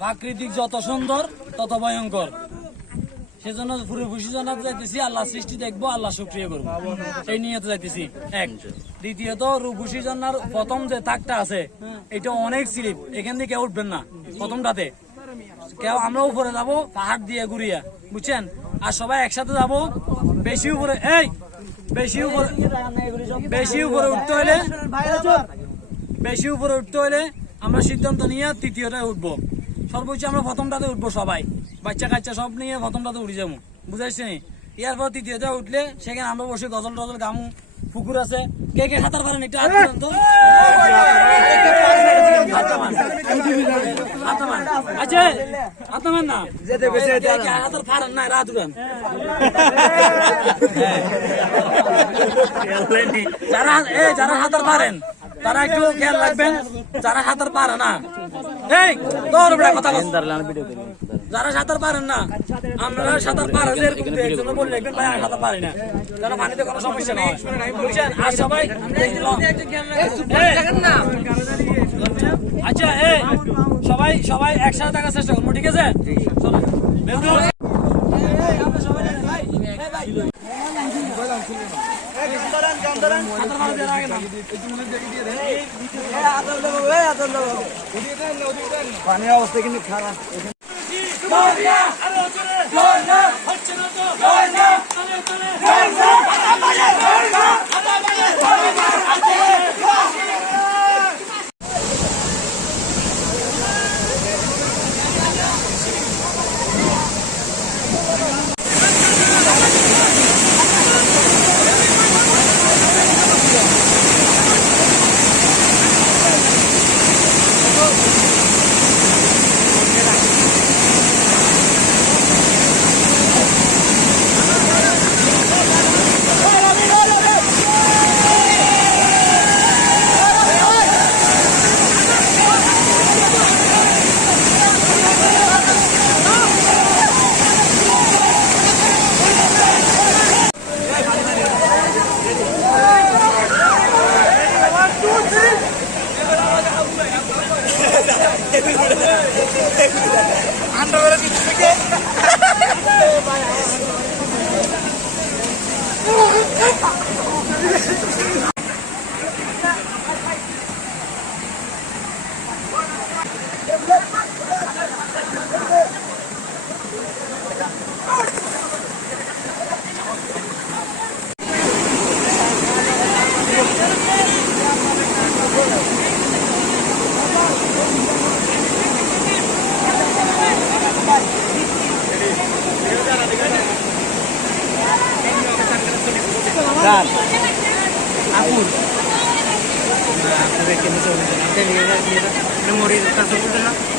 প্রাকৃতিক যত সুন্দর তত ভয়ঙ্কর। সেজন্য পুরো খুশি জানাতে যাইতেছি, আল্লাহ সৃষ্টি দেখবো, আল্লাহ শুকরিয়া করবো, এই নিয়ে যাইতেছি। এক দ্বিতীয়ত রূপসী জন্নার প্রথম যে থাকটা আছে এটা অনেক স্লিপ, এখান থেকে কেউ উঠবেন না প্রথমটাতে। কেউ আমরা উপরে যাবো পাহাড় দিয়ে ঘুরিয়া, বুঝছেন? আর সবাই একসাথে যাবো। বেশি উপরে উঠতে হইলে আমরা সিদ্ধান্ত নিয়ে তৃতীয়টায় উঠবো। সর্বোচ্চ আমরা প্রথমটাতে উঠবো, সবাই বাচ্চা কাচ্চা সব নিয়ে প্রথমটাতে উঠে যাবো, বুঝাইছি? এরপর তৃতীয়টা উঠলে সেখানে আমরা বসে গজল টজল গামু। পুকুর আছে, কে কে সাঁতার পারেন একটু হাত না হাতার পারেন না রাত উড়ান। যারা হাতার পারেন তারা একটু খেয়াল রাখবেন, যারা সাঁতার পারে না এই কথা, যারা সাঁতার পারেন না আমরা সাঁতার পারে বলে দেখবেন ভাই আমি সাঁতার পারি না, যারা পানিতে কোনো সমস্যা নেই, বুঝছেন? আর সবাই আচ্ছা সবাই সবাই একসাথে থাকার চেষ্টা করবো, ঠিক আছে? পানির অবস্থা কিন্তু খারাপ। Memori tersebut